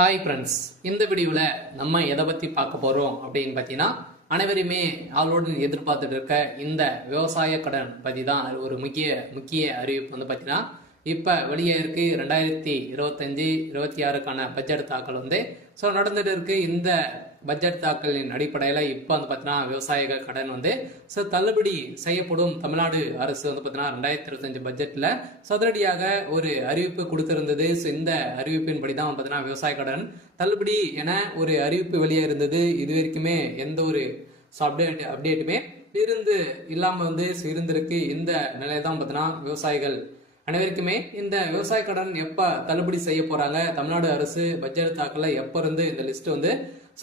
Hi friends, இந்த வீடியோவில் நம்ம எதை பற்றி பார்க்க போகிறோம் அப்படின்னு பார்த்தீங்கன்னா, அனைவருமே ஆளோடு எதிர்பார்த்துட்டு இருக்க இந்த விவசாய கடன் பற்றி தான் ஒரு முக்கிய அறிவிப்பு வந்து பார்த்தீங்கன்னா, இப்போ வெளியே இருக்கு 2025-26க்கான பட்ஜெட் தாக்கல் நடந்துட்டு இருக்கு. இந்த பட்ஜெட் தாக்கலின் அடிப்படையில் இப்போ வந்து பார்த்தீங்கன்னா விவசாயிகள் கடன் தள்ளுபடி செய்யப்படும். தமிழ்நாடு அரசு பார்த்தீங்கன்னா 2025 பட்ஜெட்டில் சதுரடியாக ஒரு அறிவிப்பு கொடுத்திருந்தது. இந்த அறிவிப்பின்படி தான் பார்த்தீங்கன்னா விவசாய கடன் தள்ளுபடி என ஒரு அறிவிப்பு வெளியே இருந்தது. இது வரைக்குமே எந்த ஒரு அப்டேட்டுமே இல்லாமல் இருந்திருக்கு. இந்த நிலையை தான் பார்த்தீங்கன்னா விவசாயிகள் அனைவருக்குமே இந்த விவசாய கடன் எப்ப தள்ளுபடி செய்ய போறாங்க, தமிழ்நாடு அரசு பட்ஜெட் தாக்கல எப்ப இருந்து இந்த லிஸ்ட்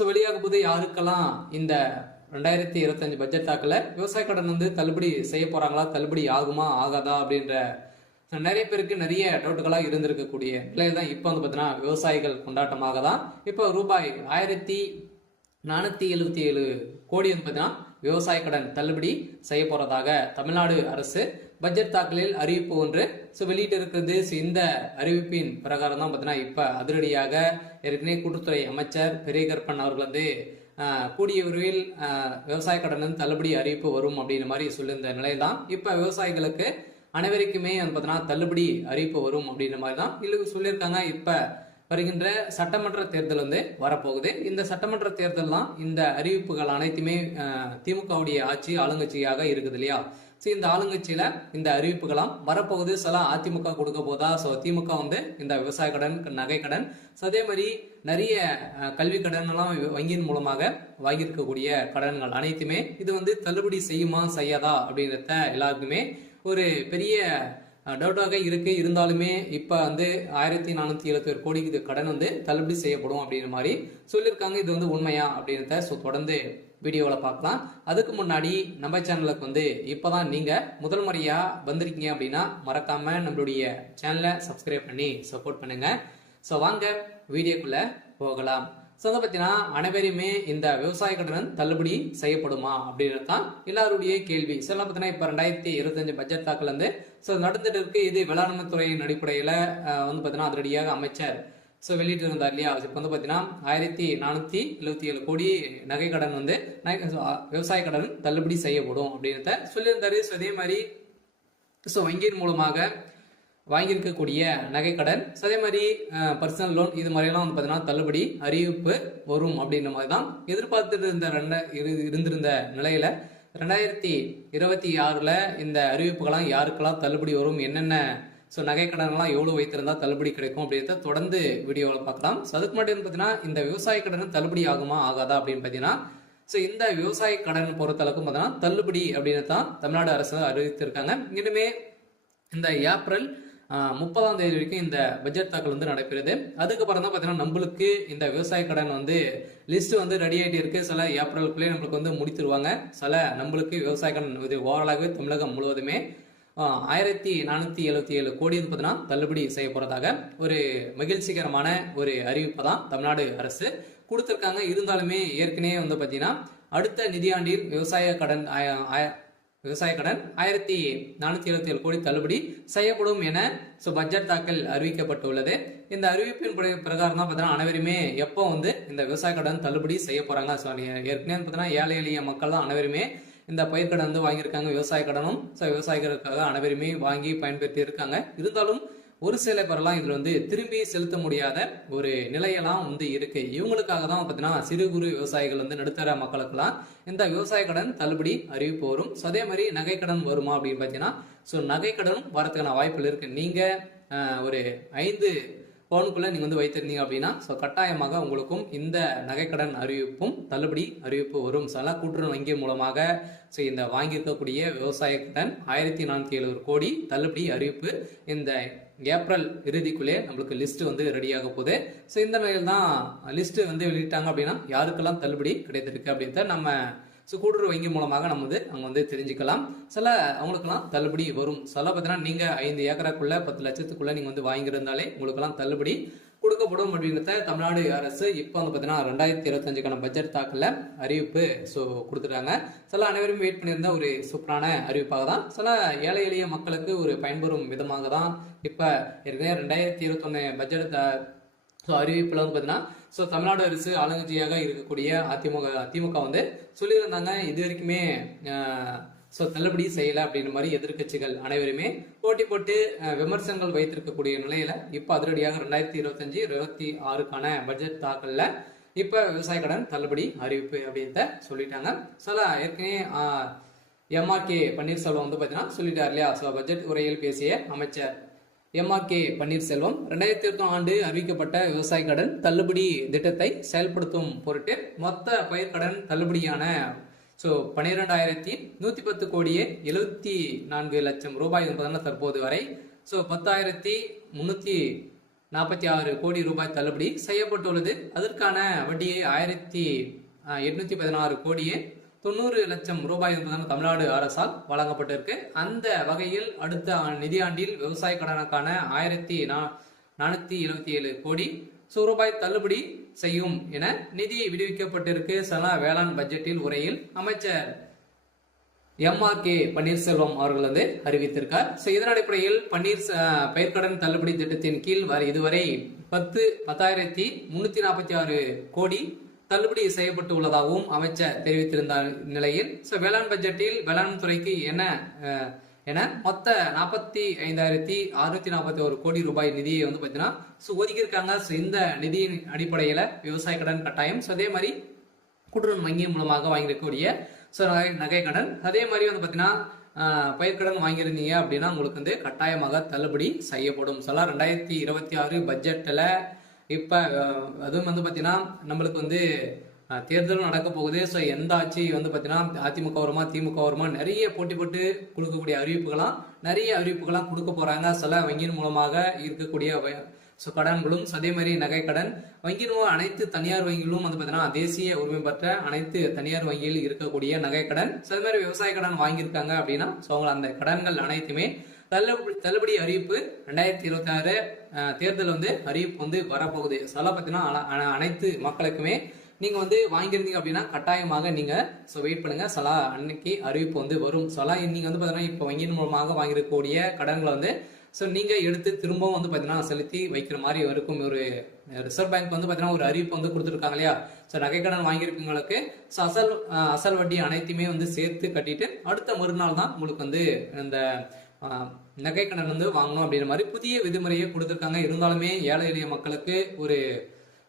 வெளியாக போது, யாருக்கெல்லாம் இந்த 2025 பட்ஜெட் தாக்கல விவசாய கடன் தள்ளுபடி செய்ய போறாங்களா, தள்ளுபடி ஆகுமா ஆகாதா அப்படின்ற நிறைய பேருக்கு நிறைய டவுட்டுகளா இருந்திருக்கக்கூடிய நிலையில தான் இப்ப பாத்தீங்கன்னா விவசாயிகள் கொண்டாட்டமாக தான் இப்ப ரூபாய் 1477 கோடி பாத்தீங்கன்னா விவசாய கடன் தள்ளுபடி செய்ய போறதாக தமிழ்நாடு அரசு பட்ஜெட் தாக்கலில் அறிவிப்பு ஒன்று வெளியிட்டு இருக்கிறது. இந்த அறிவிப்பின் பிரகாரம் தான் பார்த்தீங்கன்னா இப்ப அதிரடியாக ஏற்கனவே கூட்டுத்துறை அமைச்சர் பெரியகற்பன் அவர்கள் கூடிய விரைவில் விவசாய கடன் தள்ளுபடி அறிவிப்பு வரும் அப்படின்ற மாதிரி சொல்லியிருந்த நிலையில தான் இப்ப விவசாயிகளுக்கு அனைவருக்குமே பார்த்தீங்கன்னா தள்ளுபடி அறிவிப்பு வரும் அப்படின்ற மாதிரி தான் சொல்லியிருக்காங்க. இப்ப வருகின்ற சட்டமன்ற தேர்தல் வரப்போகுது. இந்த சட்டமன்ற தேர்தல் தான் இந்த அறிவிப்புகள் அனைத்துமே திமுகவுடைய ஆட்சி ஆளுங்கட்சியாக இருக்குது இல்லையா. இந்த ஆளுங்கட்சியில இந்த அறிவிப்புகளாம் வரப்போகுது. சில அதிமுக கொடுக்க போதா, திமுக இந்த விவசாய கடன், நகை கடன், அதே மாதிரி நிறைய கல்வி கடன் எல்லாம் வங்கியின் மூலமாக வாங்கியிருக்கக்கூடிய கடன்கள் அனைத்துமே இது தள்ளுபடி செய்யுமா செய்யாதா அப்படின்றத எல்லாருக்குமே ஒரு பெரிய டவுட்டாக இருக்கு. இருந்தாலுமே இப்ப 1477 கோடிக்கு கடன் தள்ளுபடி செய்யப்படும் அப்படின்ற மாதிரி சொல்லியிருக்காங்க. இது உண்மையா அப்படின்றத தொடர்ந்து வீடியோவில் பார்க்கலாம். அதுக்கு முன்னாடி நம்ம சேனலுக்கு இப்பதான் நீங்க முதல் முறையா வந்திருக்கீங்க அப்படின்னா மறக்காம நம்மளுடைய சேனலை சப்ஸ்கிரைப் பண்ணி சப்போர்ட் பண்ணுங்க. வாங்க வீடியோக்குள்ள போகலாம். பார்த்தீங்கன்னா அனைவருமே இந்த விவசாய கடன் தள்ளுபடி செய்யப்படுமா அப்படின்றது தான் எல்லாருடைய கேள்வி. பார்த்தீங்கன்னா இப்ப 2025 பட்ஜெட் தாக்கல் நடந்துட்டு இருக்கு. இது வேளாண்மை துறையின் அடிப்படையில பார்த்தீங்கன்னா அதிரடியாக அமைச்சர் வெளியிட்டு இருந்தார் இல்லையா. இப்ப பாத்தீங்கன்னா 1477 கோடி நகை கடன் விவசாய கடன் தள்ளுபடி செய்யப்படும் அப்படின்றத சொல்லியிருந்தாரு. அதே மாதிரி வங்கியின் மூலமாக வாங்கியிருக்கக்கூடிய நகை கடன், அதே மாதிரி பர்சனல் லோன், இது மாதிரிலாம் பார்த்தீங்கன்னா தள்ளுபடி அறிவிப்பு வரும் அப்படின்ற மாதிரி தான் எதிர்பார்த்துட்டு இருந்திருந்த நிலையில 2026ல இந்த அறிவிப்புகளாம் யாருக்கெல்லாம் தள்ளுபடி வரும், என்னென்ன நகை கடன்லாம் எவ்வளவு வைத்திருந்தா தள்ளுபடி கிடைக்கும் அப்படின்றத தொடர்ந்து வீடியோவில் பார்க்கலாம். அதுக்கு மட்டும் பார்த்தீங்கன்னா இந்த விவசாய கடன் தள்ளுபடி ஆகுமா ஆகாதா அப்படின்னு பார்த்தீங்கன்னா இந்த விவசாய கடன் பொறுத்தளவுக்கும் பார்த்தீங்கன்னா தள்ளுபடி அப்படின்னு தான் தமிழ்நாடு அரசு அறிவித்திருக்காங்க. இனிமே இந்த ஏப்ரல் 30ஆம் தேதி வரைக்கும் இந்த பட்ஜெட் தாக்கல் நடைபெறுது. அதுக்கப்புறம் தான் பார்த்தீங்கன்னா நம்மளுக்கு இந்த விவசாய கடன் லிஸ்ட் ரெடி ஆகிட்டு இருக்கு. சில ஏப்ரலுக்குள்ளே நம்மளுக்கு முடித்துருவாங்க. சில நம்மளுக்கு விவசாய கடன் இது ஓவராலாகவே தமிழகம் முழுவதுமே 1477 கோடி பார்த்தீங்கன்னா தள்ளுபடி செய்ய போறதாக ஒரு மகிழ்ச்சிகரமான ஒரு அறிவிப்பை தான் தமிழ்நாடு அரசு கொடுத்திருக்காங்க. இருந்தாலுமே ஏற்கனவே பார்த்தீங்கன்னா அடுத்த நிதியாண்டில் விவசாய கடன் 1477 கோடி தள்ளுபடி செய்யப்படும் என பட்ஜெட் தாக்கல் அறிவிக்கப்பட்டுள்ளது. இந்த அறிவிப்பின் பிரகாரம் தான் பார்த்தீங்கன்னா அனைவருமே எப்போ இந்த விவசாய கடன் தள்ளுபடி செய்ய போறாங்க. ஏற்கனவே பார்த்தீங்கன்னா ஏழை எளிய மக்கள் தான் அனைவருமே இந்த பயிர்க்கடன் வாங்கியிருக்காங்க. விவசாய கடனும் விவசாயிகளுக்காக அனைவருமே வாங்கி பயன்பெற்று இருக்காங்க. இருந்தாலும் ஒரு சில பேரெல்லாம் இதுல திரும்பி செலுத்த முடியாத ஒரு நிலையெல்லாம் இருக்கு. இவங்களுக்காக தான் பார்த்தீங்கன்னா சிறு குறு விவசாயிகள் நடுத்தர மக்களுக்கெல்லாம் இந்த விவசாய கடன் தள்ளுபடி அறிவிப்பு வரும். அதே மாதிரி நகை கடன் வருமா அப்படின்னு பார்த்தீங்கன்னா நகை கடனும் வரதுக்கான வாய்ப்புகள் இருக்கு. நீங்க ஒரு 5 பவுனுக்குள்ள நீங்க வைத்திருந்தீங்க அப்படின்னா கட்டாயமாக உங்களுக்கும் இந்த நகைக்கடன் அறிவிப்பும் தள்ளுபடி அறிவிப்பு வரும். சில கூட்டுறவு வங்கி மூலமாக இந்த வாங்கியிருக்கக்கூடிய விவசாய கடன் 1477 கோடி தள்ளுபடி அறிவிப்பு இந்த ஏப்ரல் இறுதிக்குள்ளே நம்மளுக்கு லிஸ்ட் ரெடியாக போகுது. இந்த நிலையில் தான் லிஸ்ட் வெளியிட்டாங்க அப்படின்னா யாருக்கெல்லாம் தள்ளுபடி கிடைத்திருக்கு அப்படின்றத நம்ம கூட்டுறவு வங்கி மூலமாக நம்ம அங்க தெரிஞ்சுக்கலாம். சில அவங்களுக்கெல்லாம் தள்ளுபடி வரும். சில பார்த்தீங்கன்னா நீங்க 5 ஏக்கராக்குள்ள 10 லட்சத்துக்குள்ள நீங்க வாங்கியிருந்தாலே உங்களுக்கெல்லாம் தள்ளுபடி கொடுக்கப்படும் அப்படின்றத தமிழ்நாடு அரசு இப்போ பார்த்தீங்கன்னா 2025க்கான பட்ஜெட் தாக்கல அறிவிப்பு கொடுத்துட்டாங்க. சில அனைவரும் வெயிட் பண்ணியிருந்த ஒரு சூப்பரான அறிவிப்பாக தான், சில ஏழை எளிய மக்களுக்கு ஒரு பயன்பெறும் விதமாக தான் இப்ப ஏற்கனவே 2021 பட்ஜெட் ஸோ அறிவிப்பில் வந்து பார்த்தீங்கன்னா ஸோ தமிழ்நாடு அரசு ஆளுங்கட்சியாக இருக்கக்கூடிய திமுக வந்து சொல்லியிருந்தாங்க இது வரைக்குமே ஸோ தள்ளுபடி செய்யலை அப்படின்ற மாதிரி எதிர்கட்சிகள் அனைவருமே போட்டி போட்டு விமர்சனங்கள் வைத்திருக்கக்கூடிய நிலையில இப்போ அதிரடியாக 2025-26க்கான பட்ஜெட் தாக்கல்ல இப்போ விவசாய கடன் தள்ளுபடி அறிவிப்பு அப்படின்றத சொல்லிட்டாங்க. சில ஏற்கனவே எம்ஆர்கே பன்னீர்செல்வம் வந்து பார்த்தீங்கன்னா சொல்லிட்டார் இல்லையா. ஸோ பட்ஜெட் உரையில் பேசிய அமைச்சர் எம்ஆர்கே பன்னீர்செல்வம் 2020 ஆண்டு அறிவிக்கப்பட்ட விவசாய கடன் தள்ளுபடி திட்டத்தை செயல்படுத்தும் பொருட்டு மொத்த பயிர்க்கடன் தள்ளுபடியான ஸோ 12,110 கோடியே 74 லட்சம் ரூபாய் என்பதான தற்போது வரை ஸோ 10,346 கோடி ரூபாய் தள்ளுபடி செய்யப்பட்டுள்ளது. அதற்கான வட்டியை 1,816 கோடியே 90 லட்சம் ரூபாய் என்பதான தமிழ்நாடு அரசால் வழங்கப்பட்டிருக்கு. அந்த வகையில் அடுத்த நிதியாண்டில் விவசாய கடனுக்கான 1,477 கோடி ரூபாய் தள்ளுபடி செய்யும் என நிதி விடுவிக்கப்பட்டிருக்கு. வேளாண் பட்ஜெட்டில் உரையில் அமைச்சர் எம்ஆர்கே பன்னீர்செல்வம் அவர்கள் வந்து அறிவித்திருக்கார். இதன் அடிப்படையில் பயிர்க்கடன் தள்ளுபடி திட்டத்தின் கீழ் இதுவரை 10,346 கோடி தள்ளுபடி செய்யப்பட்டு உள்ளதாகவும் அமைச்சர் தெரிவித்திருந்த நிலையில் வேளாண் பட்ஜெட்டில் வேளாண் துறைக்கு என மொத்த 45,641 கோடி ரூபாய் நிதியை வந்து பார்த்தீங்கன்னா ஒதுக்கியிருக்காங்க. இந்த நிதியின் அடிப்படையில் விவசாய கடன் கட்டாயம் அதே மாதிரி கூட்டுறவு வங்கி மூலமாக வாங்கியிருக்கக்கூடிய நகை கடன் அதே மாதிரி வந்து பார்த்தீங்கன்னா பயிர்க்கடன் வாங்கியிருந்தீங்க அப்படின்னா உங்களுக்கு வந்து கட்டாயமாக தள்ளுபடி செய்யப்படும். 2026 பட்ஜெட்டில் இப்போ அதுவும் வந்து பார்த்தீங்கன்னா நம்மளுக்கு வந்து தேர்தலும் நடக்க போகுது. ஸோ எந்த ஆட்சி வந்து பார்த்தீங்கன்னா அதிமுக வருமா திமுக வருமா நிறைய போட்டி போட்டு கொடுக்கக்கூடிய நிறைய அறிவிப்புகளாம் கொடுக்க போறாங்க. சில வங்கியின் மூலமாக இருக்கக்கூடிய கடன்களும் அதே மாதிரி நகை கடன் வங்கியின் அனைத்து தனியார் வங்கிகளும் வந்து பார்த்தீங்கன்னா தேசிய உரிமை பெற்ற அனைத்து தனியார் வங்கியில் இருக்கக்கூடிய நகை கடன் அதே மாதிரி விவசாய கடன் வாங்கியிருக்காங்க அப்படின்னா அந்த கடன்கள் அனைத்துமே தள்ளுபடி அறிவிப்பு 2026 தேர்தல் வந்து அறிவிப்பு வந்து வரப்போகுது. பார்த்தீங்கன்னா அனைத்து மக்களுக்குமே நீங்க வந்து வாங்கியிருந்தீங்க அப்படின்னா கட்டாயமாக நீங்க வெயிட் பண்ணுங்க. அன்னைக்கு அறிவிப்பு வந்து வரும். நீங்க வந்து பாத்தீங்கன்னா இப்ப வங்கியின் மூலமாக வாங்கிருக்கக்கூடிய கடன்களை வந்து நீங்க எடுத்து திரும்பவும் வந்து பாத்தீங்கன்னா செலுத்தி வைக்கிற மாதிரி இருக்கும். ஒரு ரிசர்வ் பேங்க் வந்து பாத்தீங்கன்னா ஒரு அறிவிப்பு வந்து கொடுத்துருக்காங்க இல்லையா. நகை கடன் வாங்கியிருக்கவங்களுக்கு அசல் வட்டி அனைத்துமே வந்து சேர்த்து கட்டிட்டு அடுத்த மறுநாள் தான் உங்களுக்கு வந்து இந்த நகை கடன் வந்து வாங்கணும் அப்படின்ற மாதிரி புதிய விதிமுறையை கொடுத்துருக்காங்க. இருந்தாலுமே ஏழை எளிய மக்களுக்கு ஒரு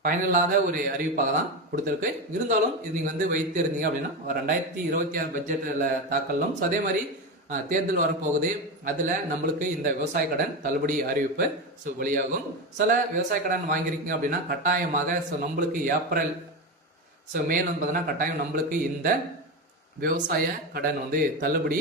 பயனில்லாத ஒரு அறிவிப்பாக தான் கொடுத்துருக்கு. இருந்தாலும் இது நீங்க வந்து வைத்து இருந்தீங்க அப்படின்னா 2026 பட்ஜெட்ல தாக்கலும் அதே மாதிரி தேர்தல் வரப்போகுது. அதுல நம்மளுக்கு இந்த விவசாய கடன் தள்ளுபடி அறிவிப்பு வெளியாகும். விவசாய கடன் வாங்கியிருக்கீங்க அப்படின்னா கட்டாயமாக நம்மளுக்கு ஏப்ரல் மே வந்து பார்த்தீங்கன்னா கட்டாயம் நம்மளுக்கு இந்த விவசாய கடன் வந்து தள்ளுபடி